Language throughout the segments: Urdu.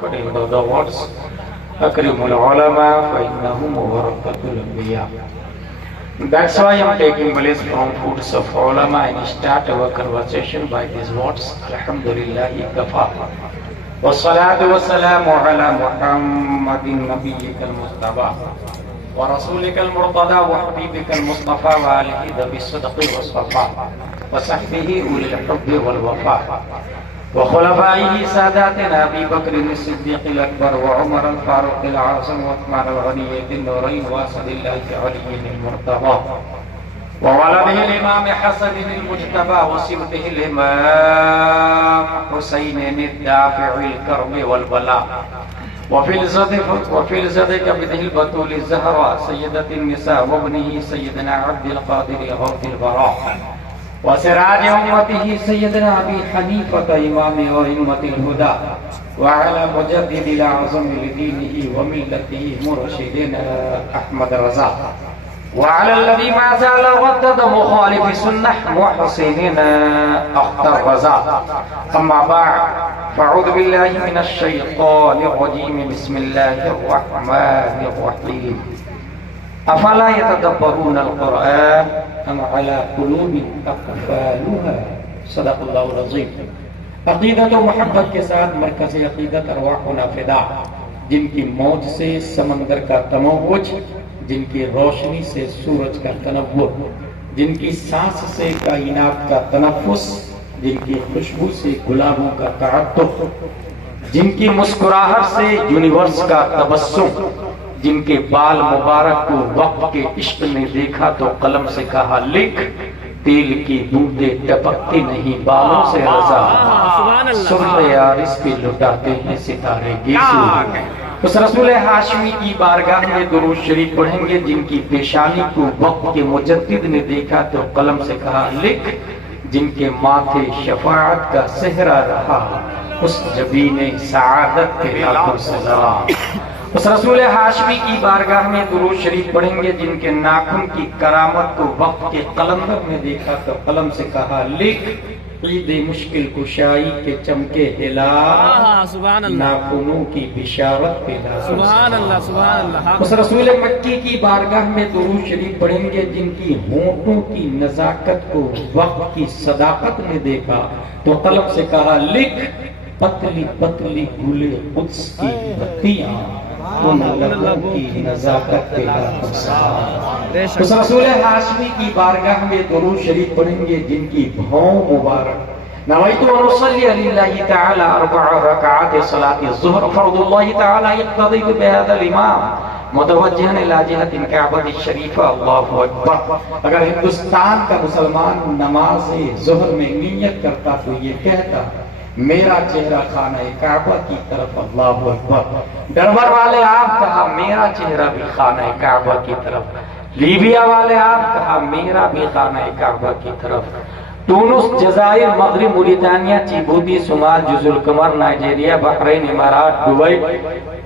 putting the words Akrimul Ulama فإنهم ورثة الأنبياء. That's why I'm taking place from foods of ulama and start our conversation by these words. Alhamdulillahi kafa. Wassalatu wassalamu ala Muhammadin nabiyyika al-mustafa wa rasulika al-murtada wa habibika al-mustafa wa alihi dhabi as-sidqi was-safa wa sahbihi ulil hubbi wal-wafa wa khulafaihi sadatina Abi Bakr as-Siddiq al-Akbar wa Umar al-Faruq al-Azam wa Uthman al-Ghani al-Nurayn wa Asadillahi Ali al-Murtada wa waladihi al-Imam Hasan al-Mujtaba wa sibtihi al-Imam Husayn al-Dafi' al-Karb wal-Bala wa fil zadi kabidhi al-Batul al-Zahra sayyidati an-nisa wa ibnihi sayyidina Abd al-Qadir Ghawth al-Bara وسراج أمته سيدنا أبي حنيفة إمام أئمة الهدى وعلى مجدد الأعظم لدينه وملته مرشدنا أحمد رضا وعلى الذي ما زال ردد مخالف سنة محسننا أختر رضا. أما بعد فأعوذ بالله من الشيطان الرجيم بسم الله الرحمن الرحيم. أفلا يتدبرون القرآن أم على قلوب أقفالها. صدق اللہ العظیم. عقیدت و محبت کے ساتھ مرکز عقیدت ارواحنا فدا، جن کی موج سے سمندر کا تموج، جن کی روشنی سے سورج کا تنور، جن کی سانس سے کائنات کا تنفس، جن کی خوشبو سے گلابوں کا تعطر، جن کی مسکراہٹ سے یونیورس کا تبسم، جن کے بال مبارک کو وقت کے عشق نے دیکھا تو قلم سے کہا لکھ، تیل کی بوندیں ٹپکتی نہیں بالوں سے رضا، سرخ یار اس پہ لٹاتے ہیں ستارے گیسو. اس رسول ہاشمی کی بارگاہ میں درود شریف پڑھیں گے جن کی پیشانی کو وقت کے مجدد نے دیکھا تو قلم سے کہا لکھ، جن کے ماتھے شفاعت کا صحرا رہا اس جبین سعادت کے لاکھوں سلام. اس رسول ہاشمی کی بارگاہ میں درود شریف پڑھیں گے جن کے ناخن کی کرامت کو وقت کے قلندر نے دیکھا تو قلم سے کہا لکھ، عید مشکل کشائی کے چمکے ہلال ناخنوں کی بشارت پیدا. سبحان اللہ سبحان اللہ. اس رسول مکی کی بارگاہ میں درود شریف پڑھیں گے جن کی ہونٹوں کی نزاکت کو وقت کی صداقت نے دیکھا تو قلم سے کہا لکھ، پتلی پتلی گلے قدس کی بتیاں ان لبوں کی نزاکت پہ لاکھوں سلام. اس رسول ہاشمی کی بارگاہ میں درود شریف پڑھیں گے جن کی بھاؤں مبارک نویت ان اصلی للہ تعالی 4 رکعات صلاۃ الظہر فرض اللہ تعالی یقتضی بهذا الامام متوجہا الی جہۃ الکعبۃ الشریفہ. اللہ اکبر. اگر ہندوستان کا مسلمان نماز ظہر میں نیت کرتا تو یہ کہتا میرا چہرہ خانہ کعبہ کی طرف. اللہ اکبر. ڈربر والے آپ کہا میرا چہرہ بھی خانہ کعبہ کی طرف. لیبیا والے آپ کہا میرا بھی خانہ کعبہ کی طرف. تونس، جزائر، مغرب، موریتانیہ، جیبوتی، صومال، جزر القمر، نائجیریا، بحرین، امارات، Dubai,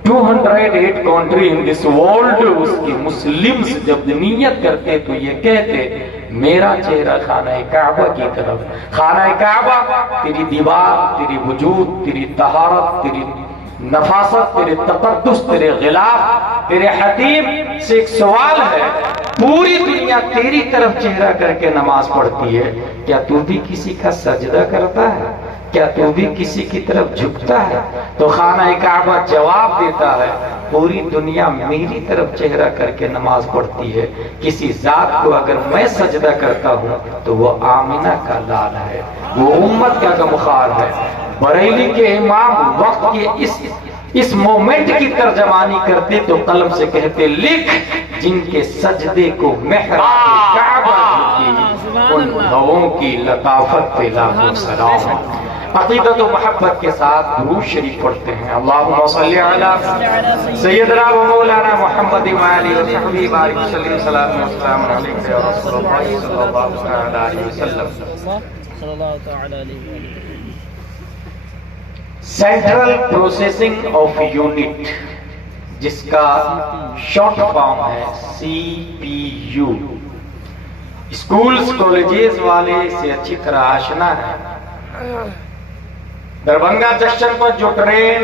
208 country in this world. اس کے مسلمز جب نیت کرتے تو یہ کہتے میرا چہرہ خانہ کعبہ کی طرف. خانہ کعبہ تیری دیوار، تیری وجود، تیری طہارت، تیری نفاست، تیرے تقدس، تیرے غلاف، تیرے حتیم سے ایک سوال ہے. پوری دنیا تیری طرف چہرہ کر کے نماز پڑھتی ہے، کیا تو بھی کسی کا سجدہ کرتا ہے؟ کیا تو بھی کسی کی طرف جھکتا ہے؟ تو خانہ کعبہ جواب دیتا ہے پوری دنیا میری طرف چہرہ کر کے نماز پڑھتی ہے، کسی ذات کو اگر میں سجدہ کرتا ہوں تو وہ آمنہ کا لال ہے، وہ امت کا غمخوار ہے. بریلی کے امام وقت کے اس مومنٹ کی ترجمانی کرتے تو قلم سے کہتے لکھ، جن کے سجدے کو محراب کعبہ جھکی ان بھووں کی لطافت پہ لاکھوں سلام. عقیدت و محبت کے ساتھ درود شریف پڑھتے ہیں. اللہم صلی علی سیدنا و مولانا محمد و آلہ و صحبہ بارک وسلم. صلاۃ و سلام علیک یا رسول اللہ صلی اللہ علیہ وسلم. سینٹرل پروسیسنگ آف یونٹ، جس کا شارٹ فارم ہے CPU. اسکولز کالجز والے سے اچھی طرح آشنا ہے. دربھنگا جنکشن پر جو ٹرین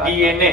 DNA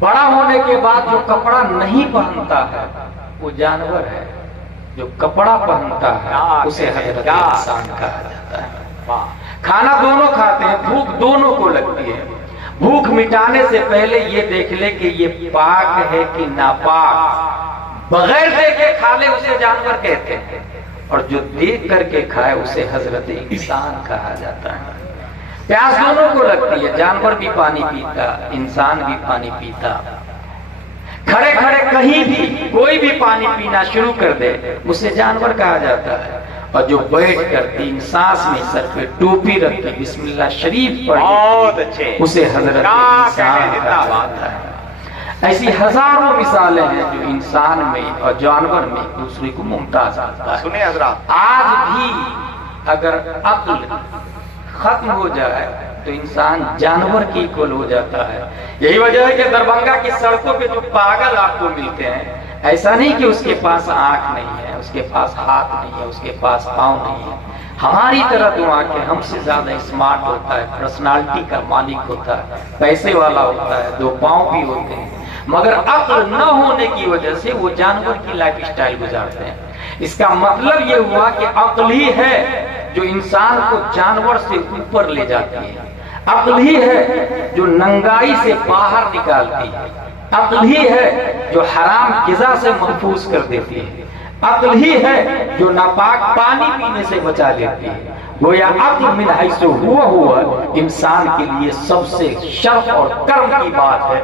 بڑا ہونے کے بعد جو کپڑا نہیں پہنتا ہے وہ جانور ہے، جو کپڑا پہنتا ہے اسے حضرت انسان کہا جاتا ہے۔ کھانا دونوں کھاتے ہیں، بھوک دونوں کو لگتی ہے، بھوک مٹانے سے پہلے یہ دیکھ لے کہ یہ پاک ہے کہ ناپاک، بغیر دیکھے کھا لے اسے جانور کہتے ہیں، اور جو دیکھ کر کے کھائے اسے حضرت انسان کہا جاتا ہے۔ پیاس دونوں کو لگتی ہے، جانور بھی پانی پیتا، انسان بھی پانی پیتا، کھڑے کھڑے کہیں بھی کوئی بھی پانی پینا شروع کر دے اسے جانور کہا جاتا ہے، اور جو بیٹھ کر 3 سانس میں سر پہ ٹوپی رکھ کے بسم اللہ شریف پڑھے اسے حضرت انسان کہا جاتا ہے۔ ایسی ہزاروں مثالیں ہیں جو انسان میں اور جانور میں دوسرے کو ممتاز کرتا ہے۔ سنیں حضرات، آج بھی اگر عقل ختم ہو جائے تو انسان جانور کی اکول ہو جاتا ہے۔ یہی وجہ ہے کہ دربھنگہ کی سڑکوں پہ جو پاگل آپ کو ملتے ہیں، ایسا نہیں کہ اس کے پاس آنکھ نہیں ہے، اس کے پاس ہاتھ نہیں ہے، اس کے پاس پاؤں نہیں ہے، ہماری طرح دو آنکھیں، ہم سے زیادہ اسمارٹ ہوتا ہے، پرسنالٹی کا مالک ہوتا ہے، پیسے والا ہوتا ہے، 2 پاؤں بھی ہوتے ہیں، مگر عقل نہ ہونے کی وجہ سے وہ جانور کی لائف سٹائل گزارتے ہیں۔ اس کا مطلب یہ ہوا کہ عقل ہی ہے جو انسان کو جانور سے اوپر لے جاتی ہے، عقل ہی ہے جو ننگائی سے باہر نکالتی ہے، عقل ہی ہے جو حرام غذا سے محفوظ کر دیتی ہے، عقل ہی ہے جو ناپاک پانی پینے سے بچا لیتی ہے۔ گویا عقل من حیث ہوا انسان کے لیے سب سے شرف اور کرم کی بات ہے۔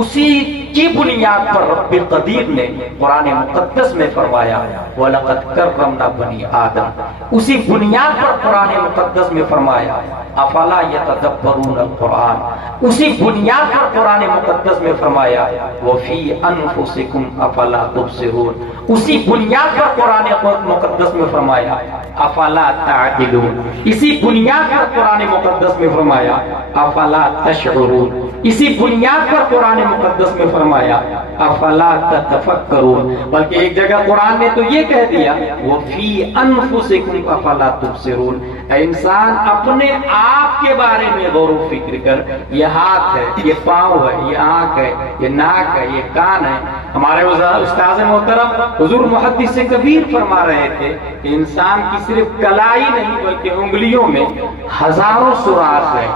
اسی کی بنیاد پر رب قدیر نے قرآن مقدس میں فرمایا وَلَقَدْ كَرَّمْنَا بَنِي آدم، اسی بنیاد پر قرآن مقدس میں فرمایا افلا يتدبرون القرآن، اسی بنیاد پر قرآن مقدس میں فرمایا وفی انفسکم افلا تبصرون، اسی بنیاد پر قرآن مقدس میں فرمایا افلا تعقلون، اسی بنیاد پر قرآن مقدس میں فرمایا افلا تشعرون، اسی بنیاد پر قرآن مقدس میں فرمایا افلا تتفکرون۔ بلکہ ایک جگہ قرآن نے تو یہ کہہ دیا وفی انفسکم افلا تبصرون، اے انسان اپنے آپ کے بارے میں غور و فکر کر، یہ ہاتھ ہے، یہ پاؤں ہے، یہ آنکھ ہے، یہ ناک ہے، یہ کان ہے۔ ہمارے استاذ محترم حضور محدث کبیر فرما رہے تھے کہ انسان کی صرف کلائی نہیں بلکہ انگلیوں میں ہزاروں سوراخ ہے،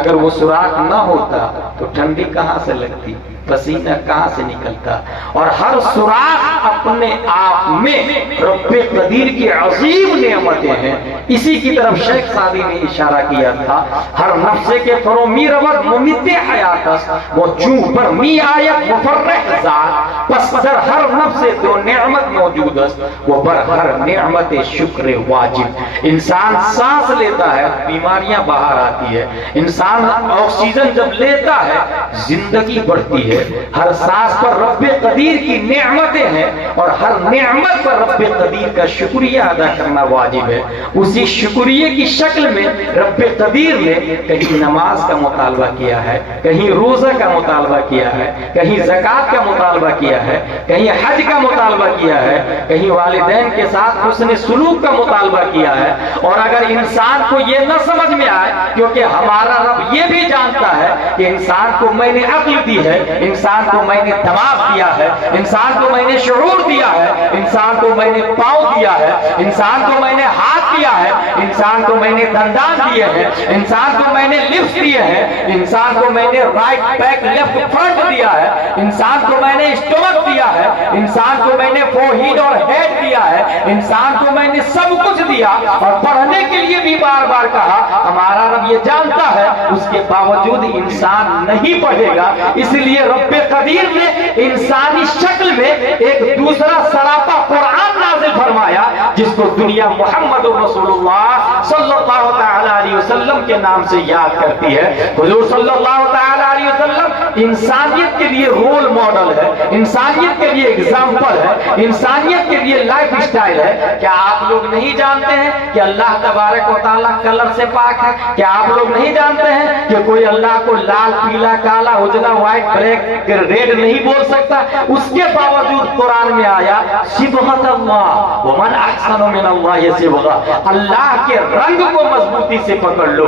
اگر وہ سوراخ نہ ہوتا تو ٹھنڈی کہاں سے لگتی، پسینہ کہاں سے نکلتا، اور ہر سوراخ اپنے آپ میں رب قدیر کی عظیم نعمتیں ہیں۔ اسی کی طرف شیخ سعدی نے اشارہ کیا تھا ہر نفس کے فرو می رود ممت حیاتس وہ چوں پر می آیت مفرح ذات، پس در ہر نفس دو نعمت موجود است وہ بر ہر نعمت شکر واجب۔ انسان سانس لیتا ہے بیماریاں باہر آتی ہے، انسان آکسیجن جب لیتا ہے زندگی بڑھتی ہے، ہر سانس پر رب قدیر کی نعمتیں ہیں اور ہر نعمت پر رب قدیر کا شکریہ ادا کرنا واجب ہے۔ اسی شکریہ کی شکل میں رب قدیر نے کہیں نماز کا مطالبہ کیا ہے، کہیں روزہ کا مطالبہ کیا ہے، کہیں زکوٰۃ کا مطالبہ کیا ہے، کہیں حج کا مطالبہ کیا ہے، کہیں والدین کے ساتھ حسن سلوک کا مطالبہ کیا ہے۔ اور اگر انسان کو یہ نہ سمجھ میں آئے، کیونکہ ہمارا رب یہ بھی جانتا ہے کہ انسان کو میں نے عقل دی ہے، انسان کو میں نے دماغ دیا ہے، انسان کو میں نے شعور دیا ہے، انسان کو میں نے پاؤں دیا ہے، انسان کو میں نے ہاتھ دیا ہے، انسان کو میں نے دندان دیے ہیں، انسان کو میں نے لپس دیے ہیں، انسان کو میں نے رائٹ بیک لیفٹ فرنٹ دیا ہے، انسان کو میں نے اسٹمک دیا ہے، انسان کو میں نے فورہیڈ اور ہیڈ دیا ہے، انسان کو میں نے سب کچھ دیا اور پڑھنے کے لیے بھی بار بار کہا۔ ہمارا رب یہ جانتا ہے، اس کے باوجود انسان نہیں پڑھے گا، اس لیے رب قدیر نے انسانی شکل میں ایک دوسرا سراپا قرآن نازل فرمایا جس کو دنیا محمد رسول اللہ صلی اللہ تعالی علیہ وسلم کے نام سے یاد کرتی ہے۔ حضور صلی اللہ تعالی علیہ وسلم انسانیت کے لیے رول ماڈل ہے، انسانیت کے لیے اگزامپل ہے، انسانیت کے لیے لائف سٹائل ہے۔ کیا آپ لوگ نہیں جانتے ہیں کہ اللہ تبارک و تعالیٰ کلر سے پاک ہے؟ کیا آپ لوگ نہیں جانتے ہیں کہ کوئی اللہ کو لال پیلا کالا اجلا وائٹ بلیک ریڈ نہیں بول سکتا؟ اس کے باوجود قرآن میں آیا صبغۃ اللہ ومن احسن من اللہ صبغہ، اللہ کے رنگ کو مضبوطی سے پکڑ لو۔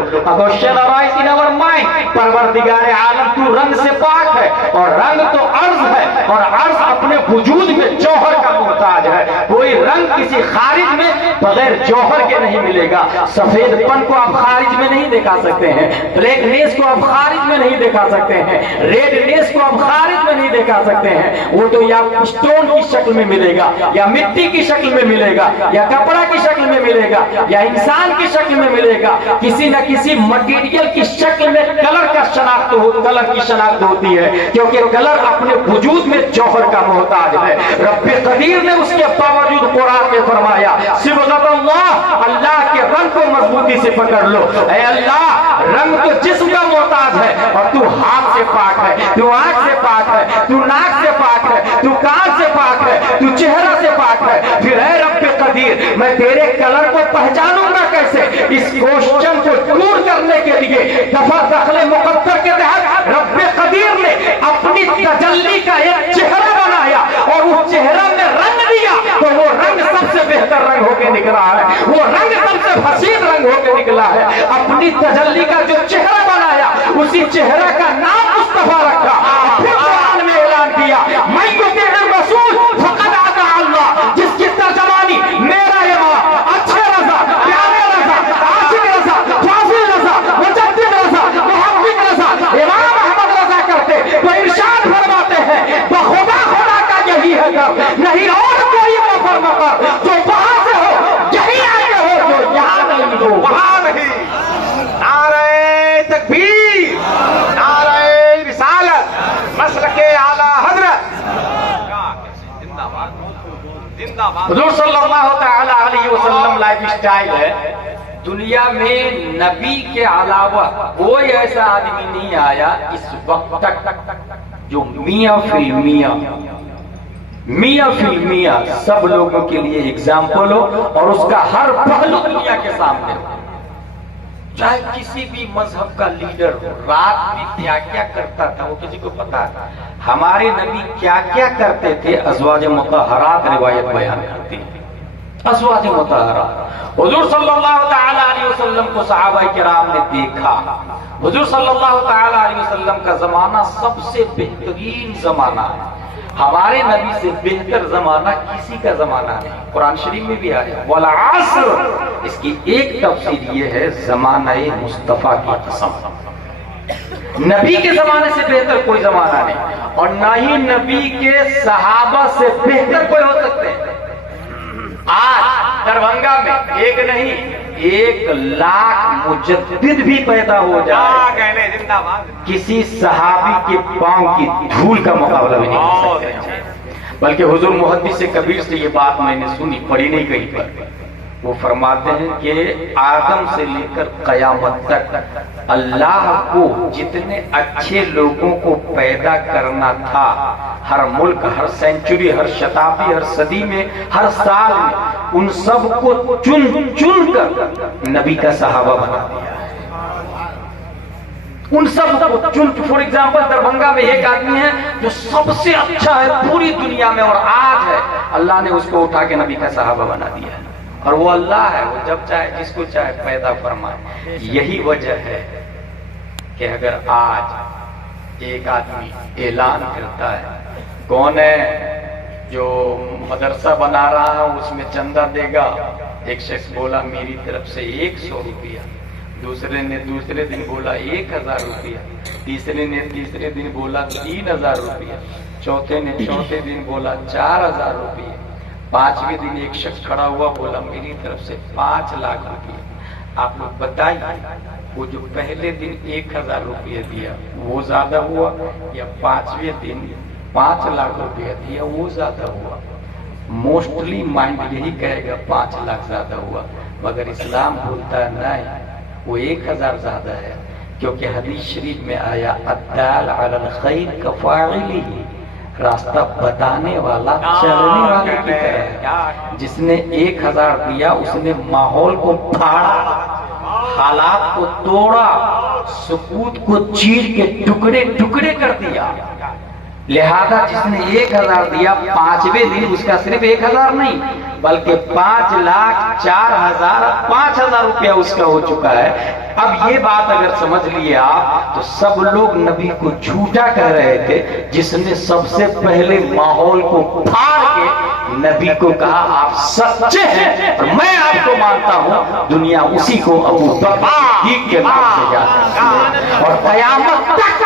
پروردگار عالم تو رنگ سے پاک ہے، اور رنگ تو عرض ہے، اور عرض اپنے وجود میں جوہر کا محتاج ہے. کوئی رنگ کسی خارج میں بغیر جوہر کے نہیں ملے گا. سفید پن کو آپ خارج میں نہیں دکھا سکتے ہیں، بلیک نیس کو آپ خارج میں نہیں دکھا سکتے ہیں، ریڈ نیس کو آپ خارج میں نہیں دکھا سکتے ہیں. وہ تو یا اسٹون کی شکل میں ملے گا، یا مٹی کی شکل میں ملے گا، یا کپڑا کی شکل میں ملے گا، یا انسان کی شکل میں ملے گا. کسی نہ کسی مٹیریل کی شکل میں کلر کی شناخت ہوتی ہے، کیونکہ کلر اپنے وجود میں جوہر کا محتاج ہے. رب قدیر نے اس کے باوجود قرآن میں فرمایا صبغۃ اللہ، اللہ کے رنگ کو مضبوطی سے پکڑ لو. اے اللہ، رنگ تو جسم کا محتاج ہے، اور تو ہاتھ سے پاک ہے، تو آنکھ سے پاک ہے، تو ناک سے پاک ہے، تو کان سے پاک ہے، تو چہرہ سے پاک ہے. پھر اے رب قدیر، میں تیرے کلر کو پہچانوں گا کیسے؟ اس کوشچن کو دور کرنے کے لیے دفعہ دخل مقدر کے تحت رب قدیر نے اپنی تجلی کا ایک چہرہ بنایا، اور اس چہرہ میں رنگ دیا، تو وہ رنگ سب سے بہتر رنگ ہو کے نکلا ہے، وہ رنگ سب سے حسین رنگ ہو کے نکلا ہے. اپنی تجلی کا جو چہرہ بنایا، اسی چہرہ کا نام مصطفیٰ رکھا. پھر قرآن میں اعلان کیا میں یطیع الرسول فقد اطاع اللہ، جس کی ترجمانی میرا امام، اچھے رضا، پیارے رضا، عاشق رضا، فاضل رضا، مجدد رضا، محقق رضا، امام احمد رضا کرتے تو ارشاد فرماتے ہیں بخدا خدا کا یہی ہے کر، نہیں اور کوئی مفر مقر، جو وہاں سے ہو یہی آگے ہو، جو یہاں نہیں ہو وہاں نہیں. نعرہ تکبیر، نعرہ رسالت، مسلک اعلی حضرت. حضور صلی اللہ تعالی علیہ وسلم لائف سٹائل ہے. دنیا میں نبی کے علاوہ کوئی ایسا آدمی نہیں آیا اس وقت تک جو میاں فلمیاں سب لوگوں کے لیے اگزامپل ہو، اور اس کا ہر پہلو دنیا کے سامنے ہو. چاہے کسی بھی مذہب کا لیڈر ہو، رات میں کیا کیا کرتا تھا وہ کسی کو پتا ہے. ہمارے نبی کیا کیا کرتے تھے، ازواج مطہرات روایت بیان کرتی ہیں. ازواج مطہرات، حضور صلی اللہ تعالی علیہ وسلم کو صحابہ کرام نے دیکھا. حضور صلی اللہ تعالی علیہ وسلم کا زمانہ سب سے بہترین زمانہ ہے. ہمارے نبی سے بہتر زمانہ کسی کا زمانہ نہیں. قرآن شریف میں بھی آیا والعصر. اس کی ایک تفسیر یہ ہے زمانہ مصطفیٰ کی قسم. نبی کے زمانے سے بہتر کوئی زمانہ نہیں، اور نہ ہی نبی کے صحابہ سے بہتر کوئی ہو سکتے ہیں. آج دربھنگا میں ایک نہیں 1,00,000 مجدد بھی پیدا ہو جائے، کسی صحابی کے پاؤں کی دھول کا مقابلہ بھی نہیں کر سکتے. بلکہ حضور محدث کبیر سے یہ بات میں نے سنی، پڑھی نہیں کہیں پر. وہ فرماتے ہیں کہ آدم سے لے کر قیامت تک اللہ کو جتنے اچھے لوگوں کو پیدا کرنا تھا، ہر ملک، ہر سینچری، ہر شتابدی، ہر صدی میں، ہر سال میں، ان سب کو چن کر نبی کا صحابہ بنا دیا. ان سب کو چن. فور ایگزامپل دربھنگا میں ایک آدمی ہے جو سب سے اچھا ہے پوری دنیا میں، اور آج ہے اللہ نے اس کو اٹھا کے نبی کا صحابہ بنا دیا ہے. اور وہ اللہ ہے، وہ جب چاہے جس کو چاہے پیدا فرمائے. یہی وجہ ہے کہ اگر آج ایک آدمی اعلان کرتا ہے، کون ہے جو مدرسہ بنا رہا ہے اس میں چندہ دے گا، ایک شخص بولا میری طرف سے 100 روپیہ، دوسرے نے دوسرے دن بولا 1000 روپیہ، تیسرے نے تیسرے دن بولا 3000 روپیہ، چوتھے نے چوتھے دن بولا 4000 روپیہ، پانچویں دن ایک شخص کھڑا ہوا بولا میری طرف سے 5 لاکھ روپیہ. آپ لوگ بتائیے وہ جو پہلے دن 1000 روپیہ دیا وہ زیادہ ہوا، یا پانچویں دن 5 لاکھ روپیہ دیا وہ زیادہ ہوا؟ موسٹلی مائنڈ یہی کہے گا 5 لاکھ زیادہ ہوا، مگر اسلام بولتا نہیں، وہ 1000 زیادہ ہے. کیونکہ حدیث شریف میں آیا الدال علی الخیر کفاعلہ، راستہ بتانے والا چلنے والے کی طرح ہے. جس نے 1000 دیا اس نے ماحول کو پھاڑا، حالات کو توڑا، سکوت کو چیر کے ٹکڑے ٹکڑے کر دیا. لہذا جس نے 1000 دیا، پانچویں دن اس کا صرف 1000 نہیں بلکہ 5,04,000 5000 روپیہ اس کا ہو چکا ہے. اب یہ بات اگر سمجھ لیے آپ تو سب لوگ نبی کو جھوٹا کہہ رہے تھے، جس نے سب سے پہلے ماحول کو پھاڑ کے نبی کو کہا آپ سچے ہیں اور میں آپ کو مانتا ہوں، دنیا اسی کو ابو بکر صدیق کے نام سے جانتی ہے، اور قیامت تک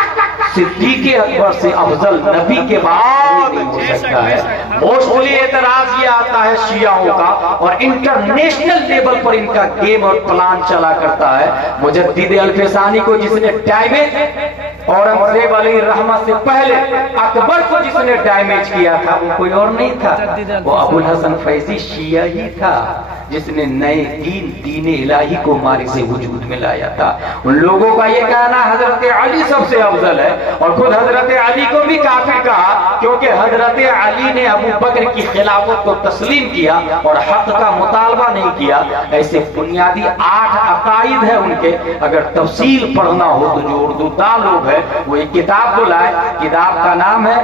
صدیق اکبر سے افضل نبی کے بعد نہیں ہو سکتا ہے۔ موسٹلی اعتراض یہ آتا ہے شیعوں کا، اور انٹرنیشنل لیول پر ان کا گیم اور پلان چلا کرتا ہے۔ مجدد الفسانی کو جس نے ڈیمیج اورنگزیب علیہ الرحمہ سے پہلے اکبر کو جس نے ڈیمیج کیا تھا وہ کوئی اور نہیں تھا، وہ ابو الحسن فیضی شیعہ ہی تھا، جس نے نئے دین الہی کو ماری سے وجود میں لایا تھا۔ ان لوگوں کا یہ کہنا حضرت علی سب سے افضل ہے، اور خود حضرت علی کو بھی کافر کہا، کیونکہ حضرت علی نے ابو بکر کی خلافت کو تسلیم کیا اور حق کا مطالبہ نہیں کیا۔ ایسے بنیادی 8 عقائد ہیں ان کے، اگر تفصیل پڑھنا ہو تو جو اردو داں لوگ ہیں وہ ایک کتاب کو لائے، کتاب کا نام ہے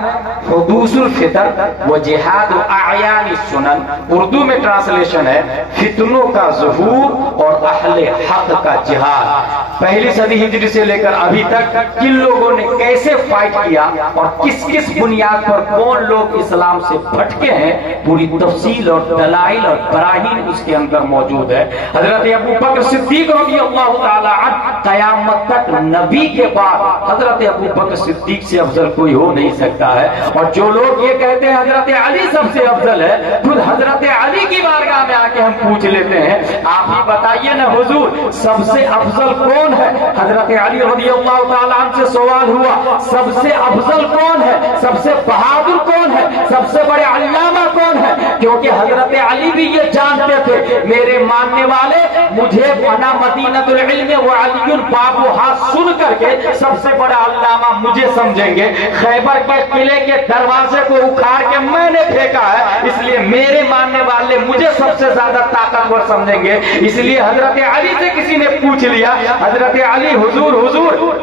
حدوث الفتن و جہاد و اعیان السنن، اردو میں ٹرانسلیشن ہے فتنوں کا ظہور اور اہل حق کا جہاد۔ پہلی صدی ہجری سے لے کر ابھی تک کن لوگوں نے کیسے فائٹ کیا اور کس کس بنیاد پر کون لوگ اسلام سے بھٹکے ہیں، پوری تفصیل اور دلائل اور براہین اس کے اندر موجود ہے۔ حضرت ابو بکر صدیق رضی اللہ تعالی عنہ قیامت تک نبی کے بعد حضرت ابو بکر صدیق سے افضل کوئی ہو نہیں سکتا ہے، اور جو لوگ یہ کہتے ہیں حضرت علی سب سے افضل ہے، خود حضرت علی کی بارگاہ میں آ کے ہم پوچھ لیتے ہیں آپ ہی بتائیے نا حضور سب سے افضل کون ہے؟ حضرت علی رضی اللہ تعالیٰ عنہ سے سوال ہوا سب سے افضل کون ہے، سب سے بہادر کون ہے، سب سے بڑے علامہ کون ہے؟ کیونکہ حضرت علی بھی یہ جانتے تھے میرے ماننے والے مجھے انا مدینۃ العلم و علی بابھا سن کر کے سب سے بڑا علامہ مجھے سمجھیں گے، خیبر کے قلعے کے دروازے کو اکھاڑ کے میں نے پھینکا ہے، اس لیے میرے ماننے والے مجھے سب سے زیادہ طاقتور سمجھیں گے۔ اس لیے حضرت علی سے کسی نے پوچھ لیا حضرت علی حضور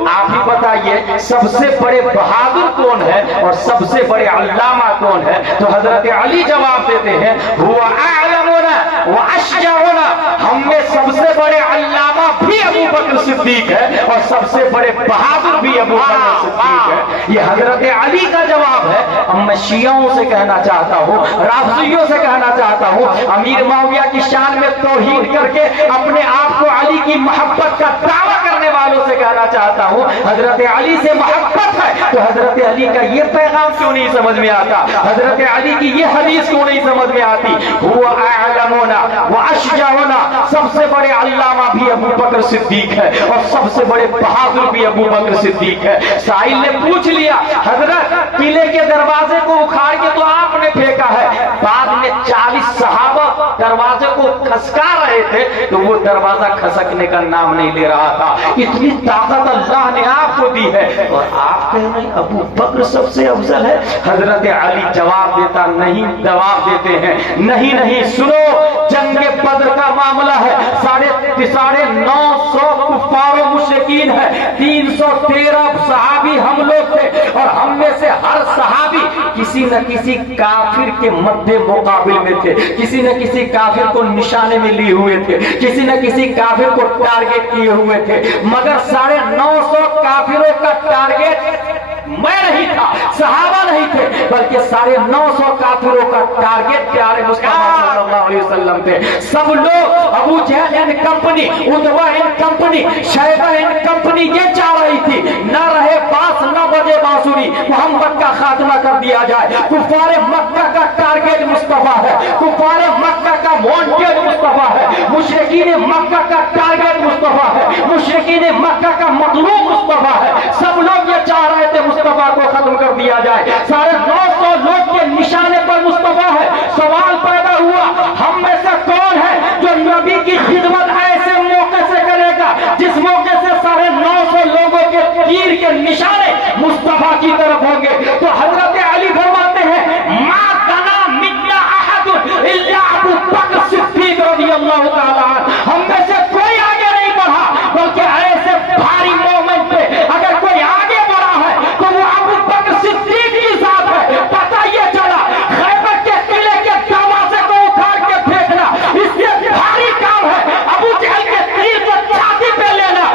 آپ ہی بتائیے سب سے بڑے بہادر کون ہے اور سب سے بڑے علامہ کون ہے؟ تو حضرت علی جواب دیتے ہیں ہوا اعلمنا واشجعنا، ہم میں سب سے بڑے علامہ بھی ابو بکر صدیق ہے اور سب سے بڑے بہادر بھی ابو بکر صدیق ہے۔ یہ حضرت علی کا جواب ہے۔ اب میں شیعوں سے کہنا چاہتا ہوں، رافضیوں سے کہنا چاہتا ہوں، امیر معاویہ کی شان میں توہین کر کے اپنے آپ کو علی کی محبت کا دعویٰ کرنے والوں سے کہنا چاہتا ہوں حضرت علی سے محبت ہے تو حضرت علی کا یہ پیغام کیوں نہیں سمجھ میں آتا؟ حضرت علی کی یہ حدیث کیوں نہیں سمجھ میں آتی؟ ہوا اعلمنا واشجعنا، سب سے بڑے علامہ بھی ابو بکر صدیق ہے اور سب سے بڑے بہادر بھی ابو بکر صدیق ہے۔ سائل نے پوچھ لیا حضرت قلعے کے دروازے کو اکھاڑ کے تو آپ نے پھینکا ہے، بعد میں 40 صحابہ دروازے کو کھسکا رہے تھے تو وہ دروازہ کھسکنے کا نام نہیں لے رہا تھا، اتنی طاقت اللہ نے آپ کو دی ہے اور آپ کہہ رہے ہیں ابو بکر سب سے افضل ہے۔ حضرت علی جواب دیتا نہیں، جواب دیتے ہیں نہیں سنو، جنگ بدر کا معاملہ ہے، 950 کفار و مشرکین ہے، 313 صحابی ہم لوگ تھے اور ہم میں سے ہر صحابی کسی نہ کسی کافر کے مد مقابل میں تھے، کسی نہ کسی کافر کو نشانے میں لیے ہوئے تھے، کسی نہ کسی کافر کو ٹارگٹ کیے ہوئے تھے، مگر 950 کافروں کا ٹارگٹ میں نہیں تھا، صحابہ نہیں تھے، بلکہ 950 کافروں کا ٹارگٹ پیارے مصطفیٰ صلی اللہ علیہ وسلم تھے۔ سب لوگ ابو جہل اینڈ کمپنی، عتبہ اینڈ کمپنی، شیبہ اینڈ کمپنی یہ چاہ رہی تھی نہ رہے باس نہ بجے بانسری، محمد کا خاتمہ کر دیا جائے۔ کفار مکہ کا ٹارگٹ مصطفیٰ ہے، کفار مکہ کا وانٹیڈ مصطفیٰ ہے، مشرکین مکہ کا ٹارگٹ مصطفیٰ ہے، مشرکین مکہ کا مطلوب مصطفیٰ ہے۔ سب لوگ یہ چاہ رہے تھے مصطفیٰ کو ختم کر دیا جائے، 950 لوگ کے نشانے پر مصطفیٰ ہے۔ سوال پیدا ہوا ہم میں سے کون ہے جو نبی کی خدمت ایسے موقع سے کرے گا جس موقع سے 950 لوگوں کے تیر کے نشانے مصطفیٰ کی طرف ہوں گے؟ تو حضرت علی فرماتے ہیں ما دنا منا احد الا ابو بکر صدیق رضی اللہ تعالیٰ عنہ، ہم میں سے کوئی آگے نہیں بڑھا، بلکہ ایسے بھاری مومنٹ پہ اگر کوئی آگے بڑھا ہے تو وہ ابو بکر صدیق کی ذات ہے۔ پتہ یہ چلا خیبر کے قلعے کے دروازے کو اکھاڑ کے پھینکنا اس سے بھاری کام ہے، ابو جہل کے تیر کو چھاتی پہ لینا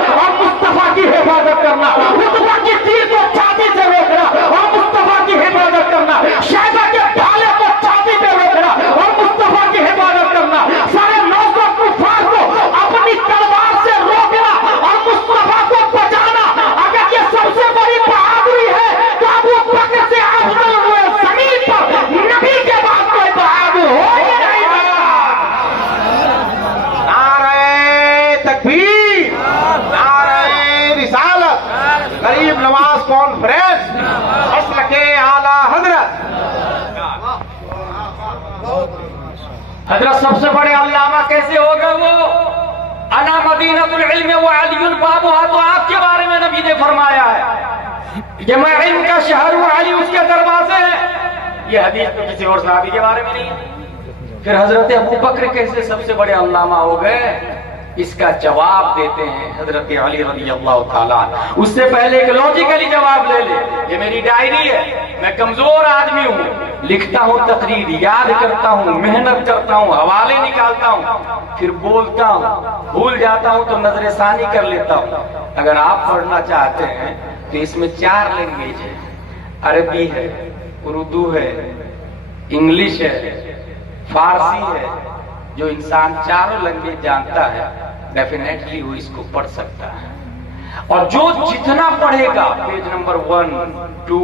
حضرت سب سے بڑے علامہ کیسے ہو گئے وہ؟ انا مدینۃ العلم وعلی بابها، تو آپ کے بارے میں نبی نے فرمایا ہے کہ میں علم کا شہر ہوں، علی اس کے دروازے ہیں۔ یہ حدیث تو کسی اور صحابی کے بارے میں نہیں ہے۔ پھر حضرت ابو بکر کیسے سب سے بڑے علامہ ہو گئے؟ اس کا جواب دیتے ہیں حضرت علی رضی اللہ تعالیٰ عنہ۔ اس سے پہلے ایک لوجیکلی جواب لے لے، یہ میری ڈائری ہے، میں کمزور آدمی ہوں، لکھتا ہوں تقریر، یاد کرتا ہوں، محنت کرتا ہوں، حوالے نکالتا ہوں، پھر بولتا ہوں، بھول جاتا ہوں تو نظر ثانی کر لیتا ہوں۔ اگر آپ پڑھنا چاہتے ہیں تو اس میں 4 لینگویج ہے، عربی ہے، اردو ہے، انگلش ہے، فارسی ہے۔ جو انسان 4 لینگویج جانتا ہے ڈیفینیٹلی وہ اس کو پڑھ سکتا ہے، اور جو جتنا پڑھے گا پیج نمبر 1 2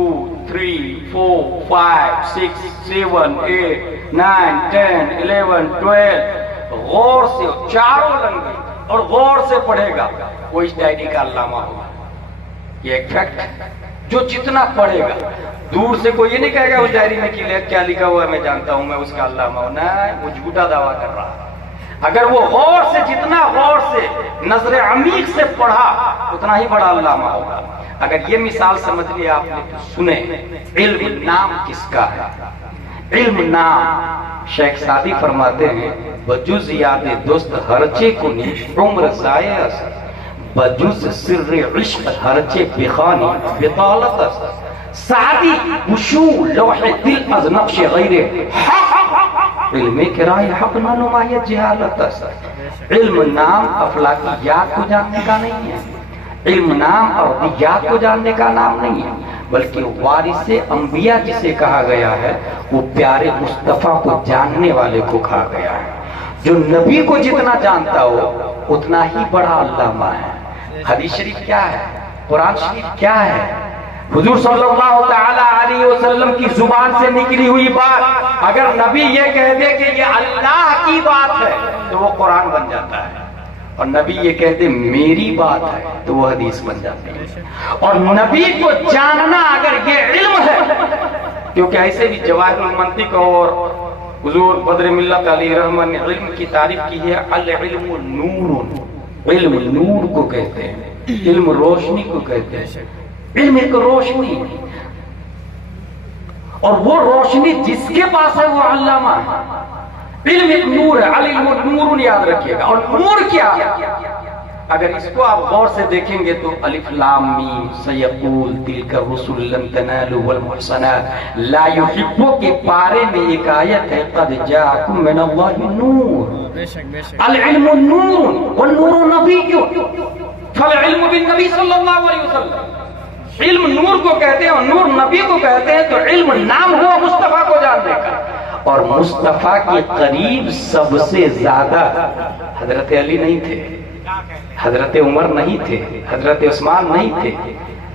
3 4 5 6 7 8 9 10 11 12 غور سے 4 لینگویج اور غور سے پڑھے گا وہ اس ڈائری کا علامہ ہوگا۔ یہ ایک فیکٹ ہے۔ جو جتنا پڑھے گا، دور سے کوئی یہ نہیں کہے گا اس ڈائری میں کیا لکھا ہوا ہے میں جانتا ہوں، میں اس کا علامہ ہوں، نہیں، وہ جھوٹا دعویٰ کر رہا ہے۔ اگر وہ غور سے، جتنا غور سے، نظر عمیق سے پڑھا اتنا ہی بڑا علامہ ہوگا۔ اگر یہ مثال سمجھ لی آپ نے تو سنیں، علم نام کس کا ہے؟ علم نام شیخ سعدی فرماتے ہیں بجز یاد دوست ہرچے کنی عمر ضائع است، بجز سر عشق ہرچے بخانی بطالت است۔ سعدی گشو لوح دل از نقش غیر حق، علم کرائے حق نہ نمایت جہالت است۔ علم نام افلاکیات کو جاننے کا نہیں ہے، علم نام ارضیات کو جاننے کا نام نہیں ہے، بلکہ وارث انبیاء جسے کہا گیا ہے وہ پیارے مصطفیٰ کو جاننے والے کو کہا گیا ہے۔ جو نبی کو جتنا جانتا ہو اتنا ہی بڑا علامہ ہے۔ حدیث شریف کیا ہے؟ قرآن شریف کیا ہے؟ حضور صلی اللہ تعالی علیہ وسلم کی زبان سے نکلی ہوئی بات اگر نبی یہ کہہ دے کہ یہ اللہ کی بات ہے تو وہ قرآن بن جاتا ہے، اور نبی یہ کہتے میری بات ہے تو وہ حدیث بن جاتی ہے۔ اور نبی کو جاننا اگر یہ علم ہے، کیونکہ ایسے بھی جواہر المنطق اور حضور بدر ملت علیہ رحمہ نے علم کی تعریف کی ہے، العلم نور، علم نور کو کہتے ہیں، علم روشنی کو کہتے ہیں۔ علم ایک روشنی ہے، اور وہ روشنی جس کے پاس ہے وہ علامہ ہے۔ علم ایک نور ہے، علم نور یاد رکھیے گا۔ اور نور کیا ہے؟ اگر اس کو آپ غور سے دیکھیں گے تو الف لام میم سیقول تلک الرسل لن تنالوا والمحصنات لا يحبوا کے پارے میں ایک آیت ہے قد جاءکم من اللہ نور، العلم نور والنور نبی، فالعلم بالنبی صلی اللہ علیہ وسلم۔ علم نور کو کہتے ہیں اور نور نبی کو کہتے ہیں، تو علم نام ہوا مصطفیٰ کو جاننے کا، اور مصطفیٰ کے قریب سب سے زیادہ حضرت علی نہیں تھے، حضرت عمر نہیں تھے، حضرت عثمان نہیں تھے،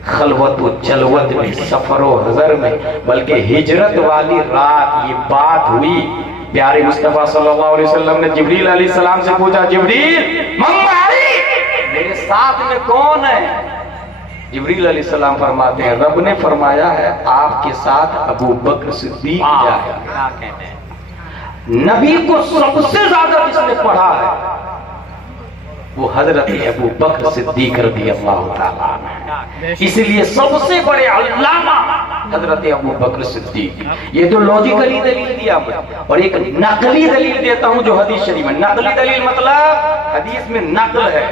خلوت و جلوت میں، سفر و حضر میں، بلکہ ہجرت والی رات یہ بات ہوئی، پیارے مصطفیٰ صلی اللہ علیہ وسلم نے جبریل علیہ السلام سے پوچھا جبریل من معی، میرے ساتھ میں کون ہے؟ جبریل علیہ السلام فرماتے ہیں رب نے فرمایا ہے آپ کے ساتھ ابو بکر صدیق جائے۔ نبی کو سب سے زیادہ جس نے پڑھا ہے وہ حضرت ابو بکر صدیق رضی اللہ تعالیٰ عنہ، اس لیے سب سے بڑے علامہ حضرت ابو بکر صدیق۔ یہ تو لوجیکلی دلیل دیا میں، اور ایک نقلی دلیل دیتا ہوں جو حدیث شریف میں، نقلی دلیل مطلب حدیث میں نقل ہے،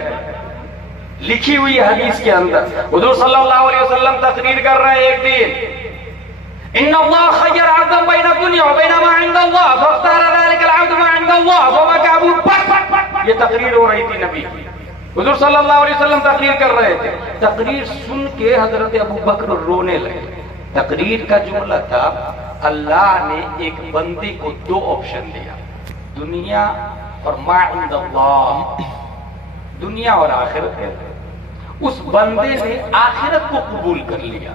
لکھی ہوئی حدیث کے اندر حضور صلی اللہ علیہ وسلم تقریر کر رہے ہیں ایک دن، ان اللہ خیر عبدا بین الدنیا وبین ما عند اللہ فاختار ذلك العبد ما عند اللہ فبكى ابو بکر۔ یہ تقریر ہو رہی تھی نبی، حضور صلی اللہ علیہ وسلم تقریر کر رہے تھے، تقریر سن کے حضرت ابو بکر رونے لگے۔ تقریر کا جملہ تھا اللہ نے ایک بندے کو 2 آپشن دیا، دنیا اور ما عند اللہ، دنیا اور آخرت ہے۔ اس بندے نے آخرت کو قبول کر لیا۔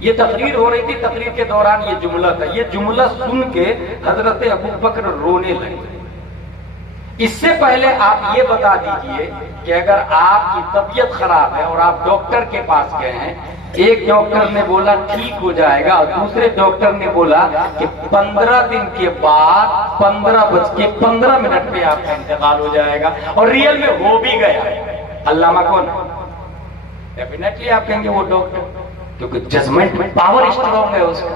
یہ تقریر ہو رہی تھی، تقریر کے دوران یہ جملہ تھا، یہ جملہ سن کے حضرت ابو بکر رونے لگے۔ اس سے پہلے آپ یہ بتا دیجئے کہ اگر آپ کی طبیعت خراب ہے اور آپ ڈاکٹر کے پاس گئے ہیں، ایک ڈاکٹر نے بولا ٹھیک ہو جائے گا، اور دوسرے ڈاکٹر نے بولا کہ 15 دن کے بعد 15:15 پہ آپ کا انتقال ہو جائے گا، اور ریئل میں ہو بھی گیا۔ علامہ کون؟ ڈیفینیٹلی آپ کہیں گے وہ ڈاکٹر، کیونکہ ججمنٹ پاور اسٹرانگ ہے اس کا۔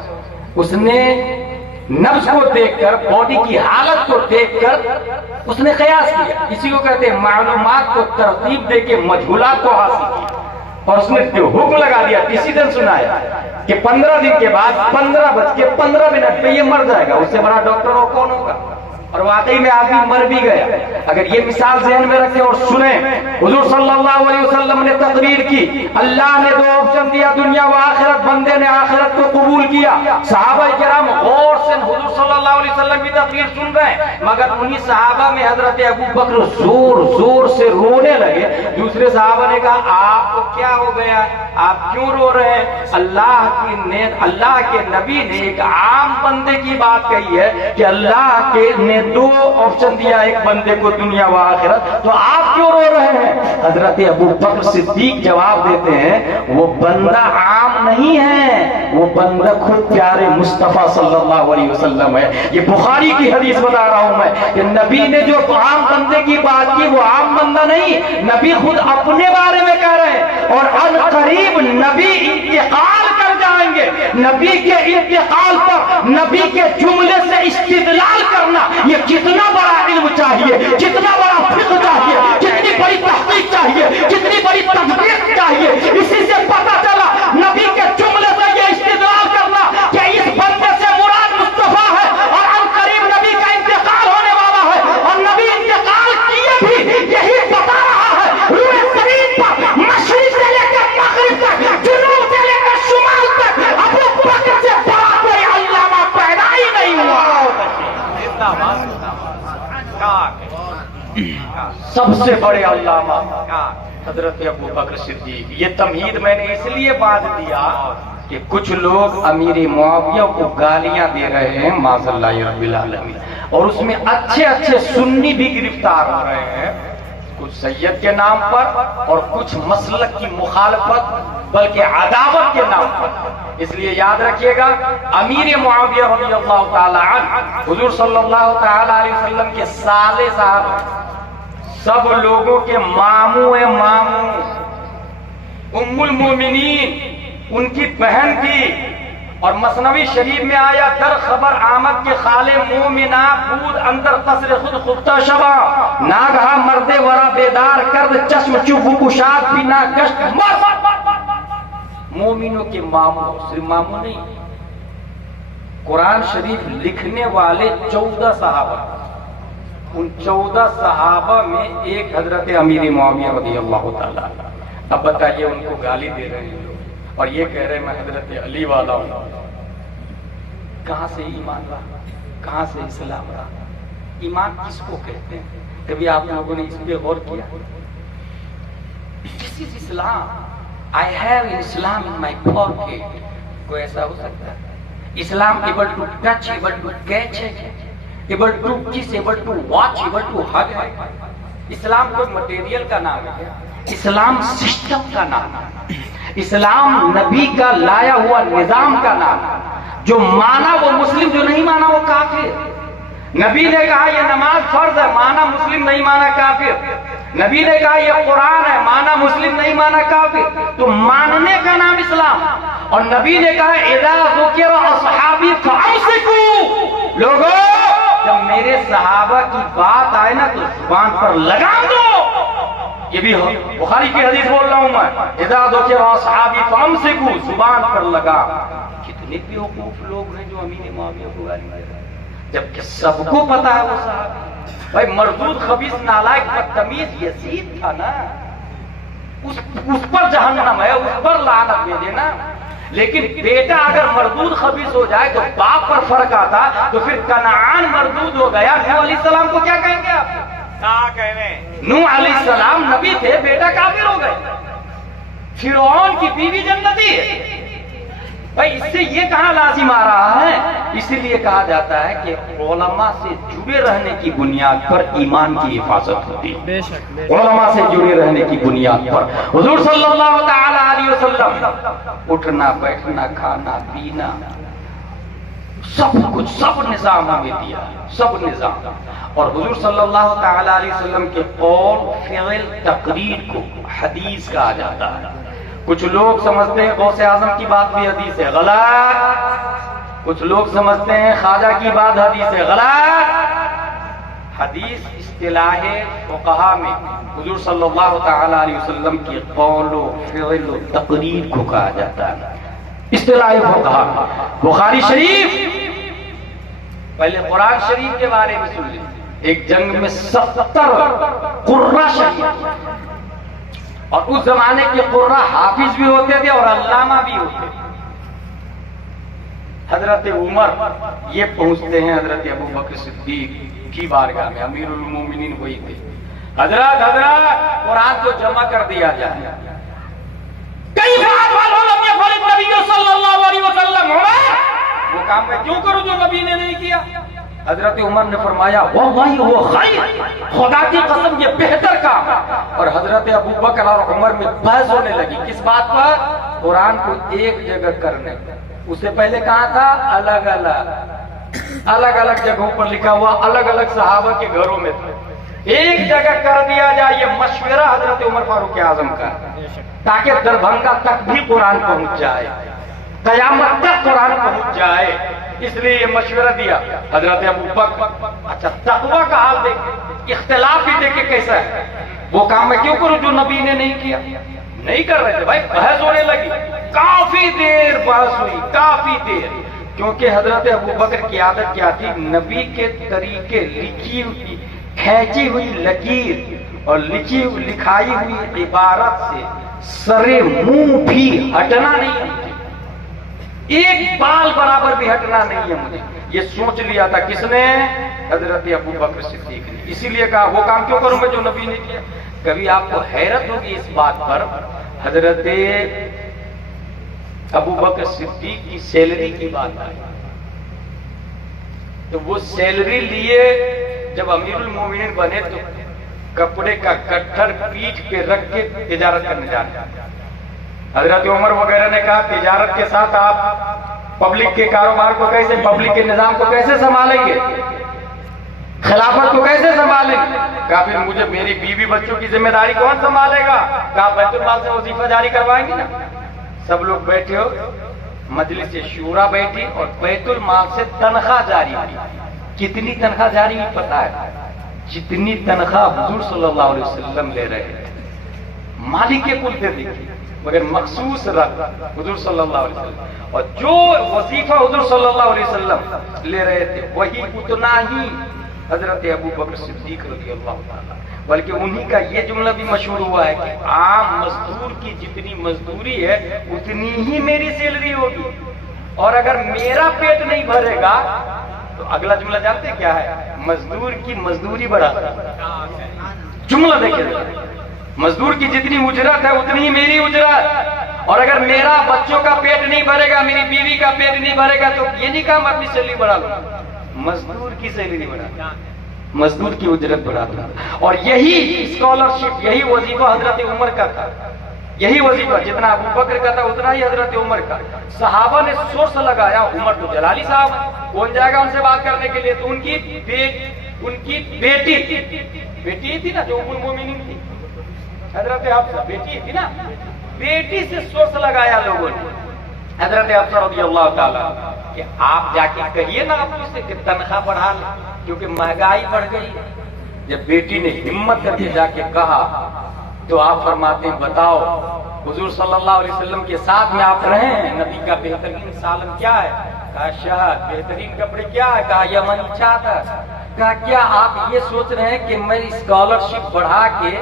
اس نے نبض کو دیکھ کر، باڈی کی حالت کو دیکھ کر اس نے قیاس کیا، اسی کو کہتے ہیں معلومات کو ترتیب دے کے مجہولات کو حاصل کیا، اور اس نے حکم لگا دیا، ڈیسیژن سنایا کہ 15 دن کے بعد 15:15 پہ یہ مر جائے گا۔ اس سے بڑا ڈاکٹر وہ کون ہوگا؟ اور واقعی میں آدمی مر بھی گیا۔ اگر یہ مثال ذہن میں رکھیں اور سنیں، حضور صلی اللہ علیہ وسلم نے تقریر کی، اللہ نے 2 آپشن دیا، دنیا و آخرت، بندے نے آخرت کو قبول کیا۔ صحابہ کرام غور سے حضور صلی اللہ علیہ وسلم کی تقریر سن رہے ہیں، مگر انہی صحابہ میں حضرت ابو بکر زور زور سے رونے لگے۔ دوسرے صحابہ نے کہا آپ کو کیا ہو گیا، آپ کیوں رو رہے ہیں؟ اللہ کے نبی نے ایک عام بندے کی بات کہی ہے کہ اللہ کے نے 2 آپشن دیا ایک بندے کو، دنیا و آخرت، تو آپ کیوں رو رہے ہیں؟ حضرت ابو بکر صدیق جواب دیتے ہیں وہ بندہ عام نہیں ہے، وہ بندہ خود پیارے مصطفیٰ صلی اللہ علیہ وسلم ہے۔ یہ بخاری کی حدیث بتا رہا ہوں میں کہ نبی نے جو عام بندے کی بات کی وہ عام بندہ نہیں، نبی خود اپنے بارے میں کہہ رہے ہیں، اور ان قریب نبی انتقال کر جائیں گے۔ نبی کے انتقال پر نبی کے جملے سے استدلال کرنا، یہ کتنا بڑا علم چاہیے، کتنا بڑا فقہ چاہیے، کتنی بڑی تحقیق چاہیے، کتنی بڑی تدبیر چاہیے۔ اسی سے پتہ چلا نبی کے جملے سے یہ استدلال کرنا کہ اس بندے سے مراد مصطفیٰ ہے، اور ان قریب نبی کا انتقال ہونے والا ہے، اور نبی انتقال کیے بھی یہی بتا رہا ہے۔ روح زمین پر مشرق سے لے کر مغرب تک، جنوب سے لے کر شمال تک، ابو بکر سے بڑا کوئی علامہ پیدا ہی نہیں ہوا۔ سب سے بڑے علامہ حضرت ابو بکر صدیق۔ یہ تمہید میں نے اس لیے بات دیا کہ کچھ لوگ امیر معاویہ کو گالیاں دے رہے ہیں معاذ اللہ رب العالمین، اور اس میں اچھے اچھے سنی بھی گرفتار ہو رہے ہیں، کچھ سید کے نام پر اور کچھ مسلک کی مخالفت بلکہ عداوت کے نام پر۔ اس لیے یاد رکھیے گا امیر معاویہ رضی اللہ تعالی عنہ حضور صلی اللہ تعالی علیہ وسلم کے سالے صاحب، سب لوگوں کے ماموں ام المومنین ان کی بہن تھی، اور مثنوی شریف میں آیا در خبر آمد کے خالے مومنہ بود اندر قصر خود خفتہ شبا، ناگہا مرد ورا بیدار کرد چشم چوب کشاد پینا کشت مر۔ مومنوں کے ماموں، صرف ماموں نہیں، قرآن شریف لکھنے والے 14 صحابہ، ان 14 صحابہ میں ایک حضرت امیر معاویہ رضی اللہ تعالیٰ۔ اب بتائیے ان کو گالی دے رہے ہیں لوگ، اور یہ کہہ رہے ہیں میں حضرت علی والا ہوں۔ کہاں سے ایمان رہا، کہاں سے اسلام رہا؟ ایمان کس کو کہتے ہیں؟ کبھی آپ لوگوں نے اس پہ غور کیا؟ This is Islam. I have Islam in my pocket. کوئی ایسا ہو سکتا ہے؟ اسلام able to touch, able to catch, able to kiss, able to watch, able to hug ہے۔ اسلام کوئی مٹیریل کا نام ہے، اسلام سسٹم کا نام ہے، اسلام نبی کا لایا ہوا نظام کا نام ہے۔ جو مانا وہ مسلم، جو نہیں مانا وہ کافر۔ نبی نے کہا یہ نماز فرض ہے، مانا مسلم، نہیں مانا کافر۔ نبی نے کہا یہ قرآن ہے، مانا مسلم، نہیں مانا کافر۔ تو ماننے کا نام اسلام۔ اور نبی نے کہا اذا ذکر اصحابی فامسکوا، لوگوں جب میرے صحابہ کی بات آئے نا تو زبان پر لگام دو۔ یہ بھی بخاری کی حدیث بول رہا ہوں میں، اذا ذکر اصحابی فامسکوا، زبان پر لگام۔ کتنے بیوقوف لوگ ہیں جو امین معاویہ کو گالی دے رہے ہیں، جبکہ سب کو پتا ہے وہ صحابی۔ بھائی مردود خبیث نالائق بدتمیز یزید تھا نا، اس پر جہنم ہے، اس پر لعنت بھیجے نا۔ لیکن بیٹا اگر مردود خبیث ہو جائے تو باپ پر فرق آتا، تو پھر کنعان مردود ہو گیا، نوح علیہ السلام کو کیا کہیں گے آپ؟ نوح علیہ السلام نبی تھے، بیٹا کافر ہو گئے۔ فرعون کی بیوی جنتی ہے، بھائی اس سے یہ کہاں لازم آ رہا ہے؟ اسی لیے کہا جاتا ہے کہ علماء سے جڑے رہنے کی بنیاد پر ایمان کی حفاظت ہوتی ہے۔ بے شک علماء سے جڑے رہنے کی بنیاد پر حضور صلی اللہ تعالی علیہ وسلم اٹھنا بیٹھنا کھانا پینا سب کچھ سب نظام ہمیں دیا، سب نظام۔ اور حضور صلی اللہ تعالی علیہ وسلم کے قول فعل تقریر کو حدیث کہا جاتا ہے۔ کچھ لوگ سمجھتے ہیں غوث اعظم کی بات بھی حدیث ہے، غلط۔ کچھ لوگ سمجھتے ہیں خواجہ کی بات حدیث ہے، غلط۔ حدیث اصطلاح فقہا میں حضور صلی اللہ تعالی علیہ وسلم کی قول و فعل و تقریر کو کہا جاتا ہے، اصطلاح فقہا۔ بخاری شریف، پہلے قرآن شریف کے بارے میں سن لیں۔ ایک جنگ میں 70 قرہ شہید، اور اس زمانے کے قرہ حافظ بھی ہوتے تھے اور علامہ بھی ہوتے تھے۔ حضرت عمر یہ پہنچتے ہیں حضرت ابو بکر صدیق کی بارگاہ میں، امیر المومنین وہی تھے۔ حضرت قرآن کو جمع کر دیا جائے۔ کئی بات نبی صلی اللہ علیہ وسلم، وہ کام میں کیوں کروں جو نبی نے نہیں کیا؟ حضرت عمر نے فرمایا واللہ وہ خیر، خدا کی قسم یہ بہتر کام ہے۔ اور حضرت ابو بکر اور عمر میں بحث ہونے لگی، کس بات پر؟ قرآن کو ایک جگہ کرنے۔ اس سے پہلے کہاں تھا؟ الگ الگ جگہوں پر لکھا ہوا، الگ الگ صحابہ کے گھروں میں تھا۔ ایک جگہ کر دیا جائے، یہ مشورہ حضرت عمر فاروق اعظم کا، تاکہ دربھنگا تک بھی قرآن پہنچ جائے، قیامت تک قرآن پہنچ جائے، اس لیے یہ مشورہ دیا حضرت ابو بکر۔ اچھا تقویٰ کا حال دیکھ، اختلاف بھی دیکھیں کیسا ہے۔ وہ کام میں کیوں کروں جو نبی نے نہیں کیا؟ نہیں کر رہے تھے بھائی، بحث ہونے لگی، کافی دیر بحث ہوئی، کافی دیر، کیونکہ حضرت ابو بکر کی عادت کیا تھی؟ نبی کے طریقے، لکھی ہوئی کھینچی ہوئی لکیر اور لکھائی ہوئی عبارت سے سرے منہ بھی ہٹنا نہیں ہے، ایک بال برابر بھی ہٹنا نہیں ہے مجھے۔ یہ سوچ لیا تھا کس نے؟ حضرت ابو بکر صدیق نے۔ اسی لیے کہا وہ کام کیوں کروں میں جو نبی نے کیا؟ کبھی آپ کو حیرت ہوگی اس بات پر، حضرت ابو بکر صدیق کی سیلری کی بات آئی تو وہ سیلری لیے جب امیر المومنین بنے تو کپڑے کا گٹھر پیٹھ پہ رکھ کے تجارت کرنے جانا۔ حضرت عمر وغیرہ نے کہا تجارت کے ساتھ آپ پبلک کے کاروبار کو کیسے، پبلک کے نظام کو کیسے سنبھالیں گے، خلافت کو کیسے سنبھالیں گے؟ کہا پھر مجھے میری بیوی بچوں کی ذمہ داری کون سنبھالے گا؟ کہا بیت المال سے وظیفہ جاری کروائیں گے نا۔ سب لوگ بیٹھے ہو، مجلس شورا بیٹھی اور بیت المال سے تنخواہ جاری ہوئی۔ کتنی تنخواہ جاری ہوئی پتا ہے؟ جتنی تنخواہ حضور صلی اللہ علیہ وسلم لے رہے تھے، مالک کے کل تھے دیکھیے، مگر مخصوص رکھ حضور صلی اللہ علیہ وسلم، اور جو وظیفہ حضور صلی اللہ علیہ وسلم لے رہے تھے وہی اتنا ہی حضرت ابو بکر صدیق رضی اللہ تعالیٰ، بلکہ انہی کا یہ جملہ بھی مشہور ہوا ہے کہ عام مزدور کی جتنی مزدوری ہے اتنی ہی میری سیلری ہوگی، اور اگر میرا پیٹ نہیں بھرے گا تو اگلا جملہ جانتے کیا ہے؟ مزدور کی مزدوری بڑھا۔ جملہ دیکھیں، مزدور کی جتنی اجرت ہے اتنی ہی میری اجرت، اور اگر میرا بچوں کا پیٹ نہیں بھرے گا، میری بیوی کا پیٹ نہیں بھرے گا تو یہ نہیں کہا میں اپنی سیلری بڑھا لوں، مزدور کی سیلری بڑھا، مزدور کی اجرت بڑھا دوں۔ اور یہی اسکالرشپ، یہی وظیفہ حضرت عمر کا تھا، یہی وظیفہ جتنا ابو بکر کا تھا اتنا ہی حضرت عمر کا۔ صحابہ نے سورس لگایا، عمر تو جلالی صاحب کون جائے گا ان سے بات کرنے کے لیے؟ تو ان کی بیٹی تھی نا جو ام المومنین تھی، حضرت حفصہ بیٹی تھی نا، بیٹی سے سورس لگایا لوگوں نے حضرت حفصہ رضی اللہ تعالیٰ کہ آپ جا کے کہیے نا ابو سے کہ تنخواہ بڑھا لیں کیونکہ مہنگائی بڑھ گئی ہے۔ جب بیٹی نے ہمت کر کے جا کے کہا تو آپ فرماتے ہیں بتاؤ حضور صلی اللہ علیہ وسلم کے ساتھ میں آپ رہے ہیں، نبی کا بہترین سالن کیا ہے؟ کہا شہد۔ بہترین کپڑے کیا ہے؟ کہا یمنی چادر۔ کہا کیا آپ یہ سوچ رہے ہیں کہ میری اسکالرشپ بڑھا کے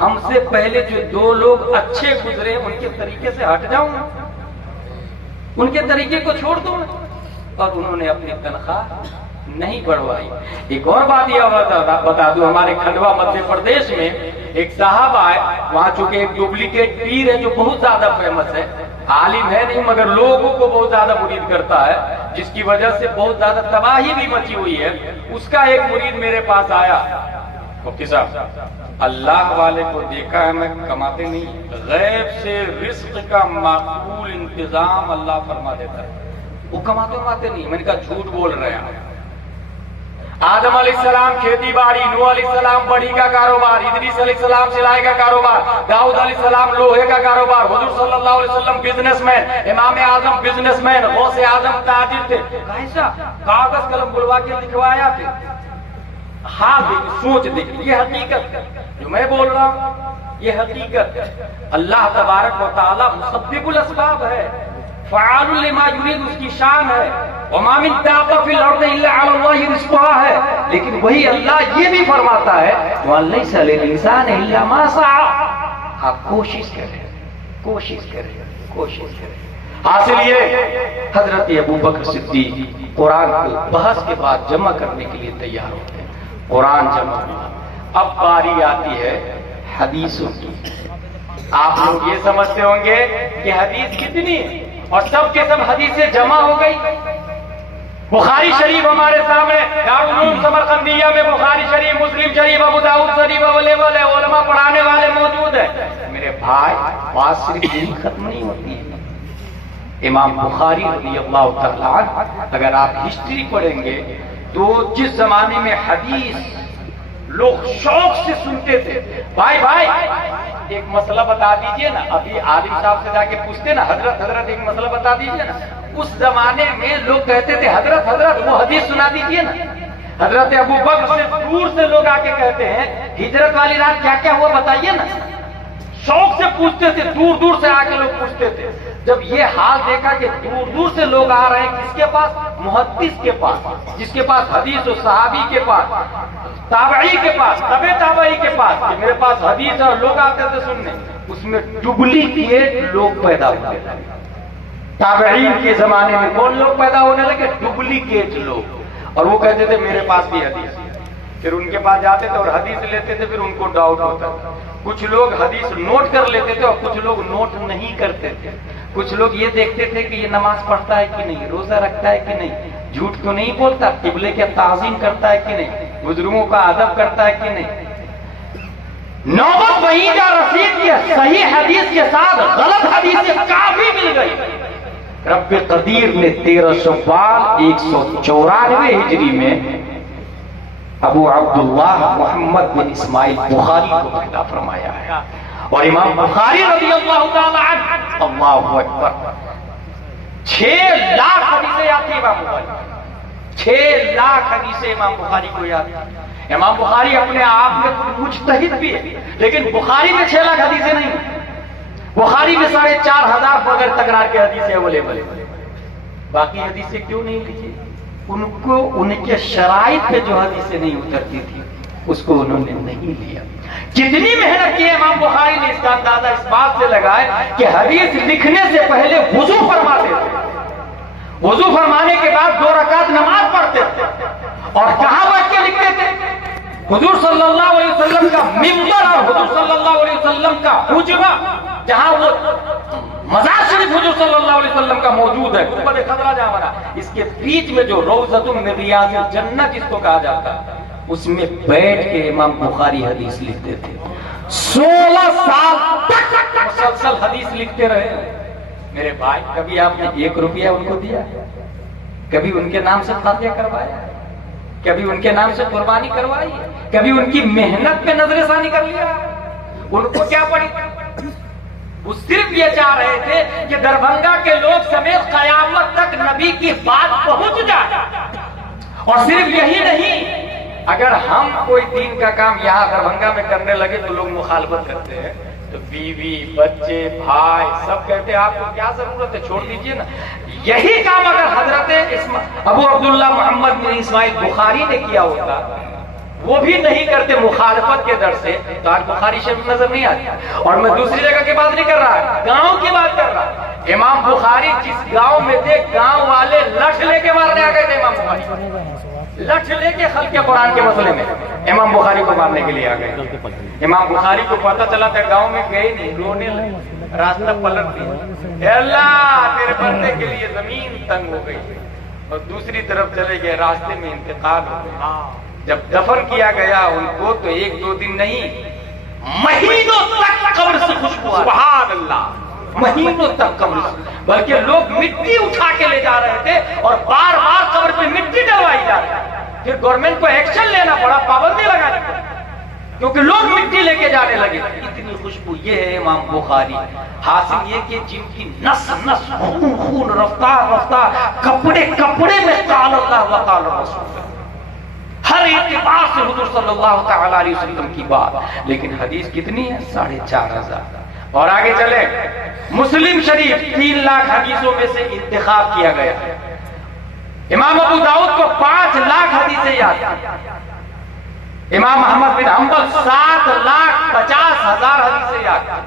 ہم سے پہلے جو دو لوگ اچھے گزرے ان کے طریقے سے ہٹ جاؤں، ان کے طریقے کو چھوڑ دوں؟ اور انہوں نے اپنی تنخواہ نہیں بڑھوائی۔ ایک اور بات یہ بتا دوں، ہمارے کھنڈوا مدھیہ پردیش میں ایک صاحب آئے، وہاں چونکہ ایک ڈپلیکیٹ پیر ہے جو بہت زیادہ فیمس ہے، عالم ہے نہیں مگر لوگوں کو بہت زیادہ مرید کرتا ہے، جس کی وجہ سے بہت زیادہ تباہی بھی مچی ہوئی ہے۔ اس کا ایک مرید میرے پاس آیا، مفتی صاحب اللہ والے کو دیکھا ہے میں کماتے نہیں، غیب سے رزق کا معقول انتظام اللہ فرما دیتا ہے، وہ کماتے نہیں۔ میں نے کہا جھوٹ بول رہے ہیں۔ آدم علیہ السلام کھیتی باڑی، نوح علیہ السلام بڑی کا کاروبار، ادریس علیہ السلام سلائی کا کاروبار، داؤد علیہ السلام لوہے کا کاروبار، حضور صلی اللہ علیہ وسلم business man, Imam Azam business man, غوث اعظم تاجر تھے۔ ایسا کاغذ قلم بلوا کے لکھوایا تھے۔ ہاں سوچ دیکھیں، یہ حقیقت جو میں بول رہا ہوں یہ حقیقت۔ اللہ تبارک و تعالی مسبب الاسباب ہے، فعال لما یرید اس کی شان ہے، وما من دابۃ فی الارض الا علی اللہ رزقها ہے، لیکن وہی اللہ یہ بھی فرماتا ہے وَلَيْسَ لِلْإِنسَانِ إِلَّا مَا سَعَى۔ آپ کوشش کریں۔ حاصل یہ حضرت ابوبکر صدیق قرآن کو بحث کے بعد جمع کرنے کے لیے تیار ہوتے ہیں، قرآن جمع ہوا۔ اب باری آتی ہے حدیثوں کی۔ آپ لوگ یہ سمجھتے ہوں گے کہ حدیث کتنی ہے اور سب کے سب حدیثیں جمع ہو گئی۔ بخاری شریف ہمارے سامنے دارالعلوم سمرقندیہ میں بخاری شریف، مسلم شریف، ابو داؤد شریف اویلیبل ہے، علماء پڑھانے والے موجود ہیں۔ میرے بھائی بات صرف یہی ختم نہیں ہوتی ہے۔ امام بخاری رضی اللہ تعالیٰ عنہ اگر آپ ہسٹری پڑھیں گے تو جس زمانے میں حدیث لوگ شوق سے سنتے تھے، بھائی ایک مسئلہ بتا دیجئے نا، ابھی عالم صاحب سے جا کے پوچھتے نا حضرت ایک مسئلہ بتا دیجئے نا، اس زمانے میں لوگ کہتے تھے حضرت وہ حدیث سنا دیجئے نا۔ حضرت ابوبکر سے دور سے لوگ آ کے کہتے ہیں ہجرت والی رات کیا کیا ہوا بتائیے نا، شوق سے پوچھتے تھے، دور سے آ کے لوگ پوچھتے تھے۔ جب یہ حال دیکھا کہ دور سے لوگ آ رہے ہیں، کس کے پاس؟ محدث کے پاس، جس کے پاس حدیث و صحابی کے پاس، تابعی کے پاس، تبع تابعی کے پاس، کہ میرے پاس حدیث اور لوگ آتے تھے سننے، اس میں ڈپلیکیٹ لوگ پیدا ہوتے تھے۔ تابعین کے زمانے میں کون لوگ پیدا ہونے لگے؟ ڈپلیکیٹ لوگ، اور وہ کہتے تھے میرے پاس بھی حدیث ہے۔ پھر ان کے پاس جاتے تھے اور حدیث لیتے تھے، پھر ان کو ڈاؤٹ ہوتا تھا۔ کچھ لوگ حدیث نوٹ کر لیتے تھے اور کچھ لوگ نوٹ نہیں کرتے تھے۔ کچھ لوگ یہ دیکھتے تھے کہ یہ نماز پڑھتا ہے کہ نہیں، روزہ رکھتا ہے کہ نہیں، جھوٹ تو نہیں بولتا، قبلے کے تعظیم کرتا ہے کہ نہیں، بزرگوں کا ادب کرتا ہے کہ نہیں۔ نوبت وہیں جا رسید کہ صحیح حدیث کے ساتھ غلط حدیث کافی مل گئی۔ رب قدیر نے 13 شوال 194 ہجری میں ابو عبداللہ محمد بن اسماعیل بخاری کو پیدا فرمایا ہے، اور امام بخاری رضی اللہ تعالی عنہ، اللہ اکبر، 6 لاکھ حدیثیں یاد تھی امام بخاری، 6 لاکھ حدیثیں امام بخاری کو یاد تھی۔ امام بخاری اپنے آپ میں مجتہد بھی ہے، لیکن بخاری میں 6 لاکھ حدیثیں نہیں، بخاری میں 4,500 بغیر تکرار کے حدیثیں اویلیبل ہے۔ باقی حدیثیں کیوں نہیں لکھی؟ ان کو ان کے شرائط پہ جو حدیثیں نہیں اترتی تھی اس کو انہوں نے نہیں لیا۔ جتنی محنت کی امام بخاری نے اس کا اندازہ اس بات سے لگائے کہ حدیث لکھنے سے پہلے وضو فرماتے تھے، وضو فرمانے کے بعد 2 رکعت نماز پڑھتے تھے، اور کہاں بیٹھ کے لکھتے تھے؟ حضور صلی اللہ علیہ وسلم کا ممبر اور حضور صلی اللہ علیہ وسلم کا حجرہ، جہاں وہ مزار شریف حضور صلی اللہ علیہ وسلم کا موجود ہے، قبۃ خضرا جہاں بنا، اس کے بیچ میں جو روضۃ من ریاض الجنہ جس کو کہا جاتا ہے، اس میں بیٹھ کے امام بخاری حدیث لکھتے تھے۔ 16 سال تک مسلسل حدیث لکھتے رہے۔ میرے بھائی کبھی آپ نے 1 روپیہ ان کو دیا؟ کبھی ان کے نام سے فاتحہ کروایا؟ کبھی ان کے نام سے قربانی کروائی؟ کبھی ان کی محنت پہ نظر ثانی کر لیا؟ ان کو کیا پڑی؟ وہ صرف یہ چاہ رہے تھے کہ دربھنگا کے لوگ سمیت قیامت تک نبی کی بات پہنچ جائے، اور صرف یہی نہیں، اگر ہم کوئی دین کا کام یہاں دربھنگا میں کرنے لگے تو لوگ مخالفت کرتے ہیں، تو بیوی بچے بھائی سب کہتے ہیں آپ کو کیا ضرورت ہے، چھوڑ دیجئے نا۔ یہی کام اگر حضرت ابو عبداللہ محمد بن اسماعیل بخاری نے کیا ہوتا، وہ بھی نہیں کرتے مخالفت کے در سے، تو آج بخاری شریف نظر نہیں آتی۔ اور میں دوسری جگہ کی بات نہیں کر رہا، گاؤں کی بات کر رہا۔ امام بخاری جس گاؤں میں تھے، گاؤں والے لٹھ لے کے مارنے آ گئے تھے امام بخاری، لٹھ لے کے خلق قرآن کے مسئلے میں امام بخاری کو مارنے کے لیے آ گئے۔ امام بخاری کو پتہ چلا تھا، گاؤں میں گئے نہیں، رونے لگے۔ راستہ پلٹ دیا، اے اللہ تیرے بندے کے لیے زمین تنگ ہو گئی، اور دوسری طرف چلے گئے، راستے میں انتقال ہو گیا۔ جب دفن کیا گیا ان کو تو ایک دو دن نہیں، مہینوں تک قبر سے خوشبو، سبحان اللہ، مہینوں تک قبر سے، بلکہ لوگ مٹی اٹھا کے لے جا رہے تھے اور بار بار قبر پہ مٹی ڈلوائی جا رہی ہے۔ پھر گورنمنٹ کو ایکشن لینا پڑا، پابندی لگانی پڑی، کیونکہ لوگ مٹی لے کے جانے لگے۔ اتنی خوشبو، یہ ہے امام بخاری۔ حاصل یہ کہ جن کی نس نس خون خون رفتار رفتار کپڑے کپڑے میں قال اللہ و قال رسول، ہر اعتبار سے حضور صلی اللہ تعالی علیہ وسلم کی بات، لیکن حدیث کتنی ہے؟ 4,500۔ اور آگے چلے، مسلم شریف 3 لاکھ حدیثوں میں سے انتخاب کیا گیا۔ امام ابو داؤد کو 5 لاکھ حدیثیں یاد ہیں، امام احمد بن حنبل 7,50,000 حدیثیں یاد ہیں۔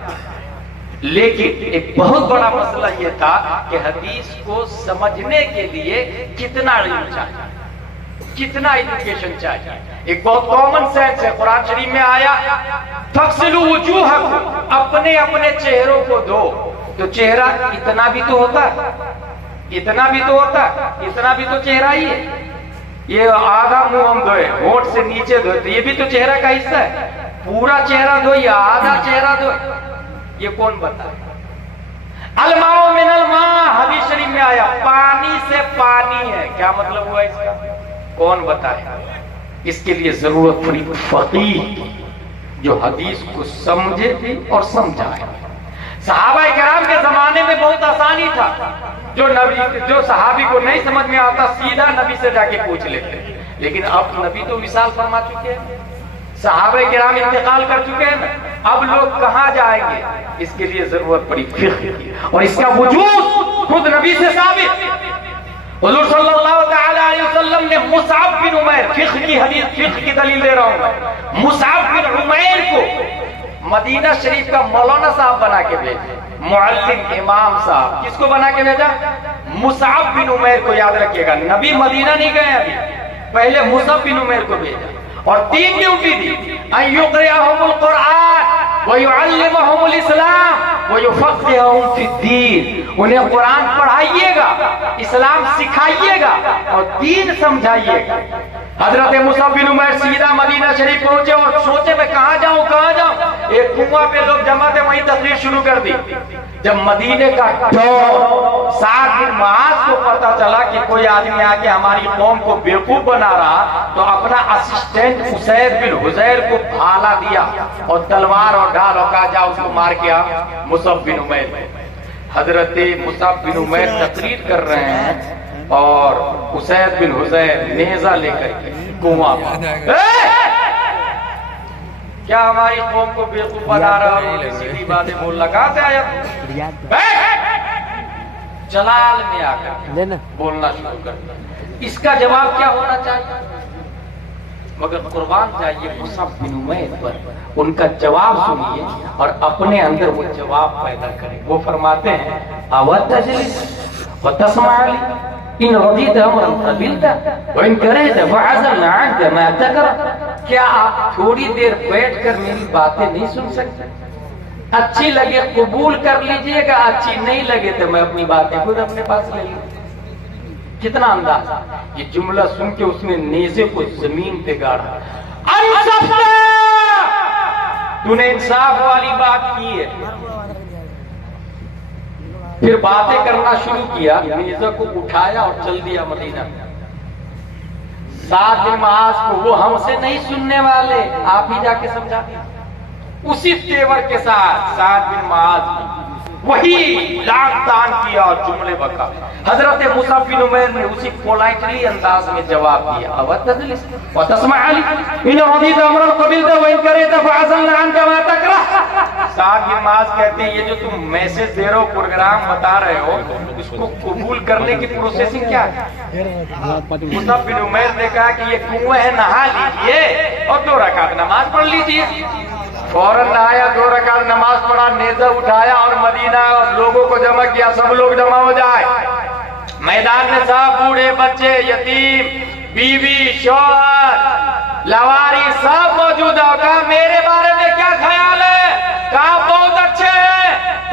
لیکن ایک بہت بڑا مسئلہ یہ تھا کہ حدیث کو سمجھنے کے لیے کتنا علم چاہیے، کتنا ایجوکیشن چاہیے۔ ایک بہت کامن سینس ہے، قرآن شریف میں آیا فَاغْسِلُوا وُجُوهَكُمْ، اپنے اپنے چہروں کو دھو، تو چہرہ اتنا بھی تو ہوتا ہے، اتنا بھی تو ہوتا ہے، اتنا بھی تو چہرہ ہی ہے۔ یہ آدھا منہ ہم دھوئے، ہونٹ سے نیچے دھوئے تو یہ بھی تو چہرہ کا حصہ ہے۔ پورا چہرہ دھوئے یا آدھا چہرہ دھوئے، یہ کون بتائے؟ الماء من الماء، حدیث شریف میں آیا پانی سے پانی ہے، کیا مطلب ہوا اس کا؟ کون بتائے؟ اس کے لیے ضرورت پڑی فقیہ کی، جو حدیث کو سمجھے تھے اور سمجھائے۔ صحابہ کرام کے زمانے میں بہت آسانی تھا، جو صحابی کو نہیں سمجھ میں آتا سیدھا نبی سے جا کے پوچھ لیتے، لیکن اب نبی تو وصال فرما چکے ہیں، صحابہ کرام انتقال کر چکے ہیں، اب لوگ کہاں جائیں گے؟ اس کے لیے ضرورت پڑی فقہ کی، اور اس کا وجود خود نبی سے ثابت۔ حضور صلی اللہ تعالی علیہ وسلم نے مصعب بن عمیر، فقہ کی حدیث، فقہ کی دلیل دے رہا ہوں میں، مصعب بن عمیر کو مدینہ شریف کا مولانا صاحب بنا کے بھیجا، معلم امام صاحب، کس کو بنا کے بھیجا؟ مصعب بن عمیر کو، یاد رکھیے گا، نبی مدینہ نہیں گئے ابھی، پہلے مصعب بن عمیر کو بھیجا، اور 3 ڈیوٹی دی، ان یقرئہم القرآن ویعلمہم الاسلام ویفقہہم فی الدین، انہیں قرآن پڑھائیے گا، اسلام سکھائیے گا، اور دین سمجھائیے گا۔ حضرت مصعب بن عمیر سیدھا مدینہ شریف پہنچے اور سوچے میں کہاں جاؤں کہاں جاؤں، ایک کنواں پہ لوگ جمع تھے، وہیں تقریر شروع کر دی۔ جب مدینے کا ڈور سعد بن معاذ کو پتا چلا کہ کوئی آدمی آ کے ہماری قوم کو بیوقوف بنا رہا، تو اپنا اسسٹنٹ اسید بن حضیر کو بھالا دیا اور تلوار اور ڈھال، اور کہا جا اس کو مار کے آ مصعب بن عمیر۔ حضرت مصعب بن عمیر تقریر کر رہے ہیں اور اسید بن حضیر نیزہ لے کر کے کنواں پر، کیا ہماری قوم کو بیوقوف بنا رہا ہے؟ سیدھی باتیں بولنا، کہاں سے آیا؟ جلال میں آ کر بولنا شروع کر دیا۔ اس کا جواب کیا ہونا چاہیے؟ مگر قربان جائیے مصعب بن عمیر پر، ان کا جواب سنیے اور اپنے اندر وہ جواب پیدا کریں۔ وہ فرماتے ہیں اَوَتَجْلِسُ وَتَسْمَعُ لِي ان رضیت امرا قبلت وان کرہت فعزلنا عنک ما تکرہ، کیا آپ تھوڑی دیر بیٹھ کر میری باتیں نہیں سن سکتے؟ اچھی لگے قبول کر لیجئے گا، اچھی نہیں لگے تو میں اپنی باتیں خود اپنے پاس لے لوں۔ کتنا انداز، یہ جملہ سن کے اس نے نیزے کو زمین پہ گاڑا، انصفت، تو نے انصاف والی بات کی ہے۔ پھر باتیں کرنا شروع کیا، نیزہ کو اٹھایا اور چل دیا مدینہ۔ سعد بن معاذ کو، وہ ہم سے نہیں سننے والے، آپ ہی جا کے سمجھا دیا۔ اسی تیور کے ساتھ سعد بن معاذ وہی لان تان کیا اور جملے بکا۔ حضرت مصعب بن عمیر نے اسی پولائٹلی انداز میں جواب دیا، اَوَتَجْلِسُ وَتَسْمَعُ لِي ان رضیت امرا قبلت وان کرہت فعزلنا عنک ما تکرہ۔ سعد بن معاذ کہتے ہیں یہ جو تم میسج دے رہے ہو، پروگرام بتا رہے ہو، اس کو قبول کرنے کی پروسیسنگ کیا ہے؟ مصعب بن عمیر نے کہا کہ یہ کنواں ہے، نہا لیجئے اور 2 رکعت نماز پڑھ لیجئے۔ فوراً نہایا، 2 رکعت نماز پڑھا، نیزہ اٹھایا اور مدینہ اور لوگوں کو جمع کیا، سب لوگ جمع ہو جائے۔ میدان میں صاحب بوڑھے بچے، یتیم، بیوی، شوہر، لواری سب موجود ہے۔ کہا میرے بارے میں کیا خیال ہے؟ کہا بہت اچھے ہیں،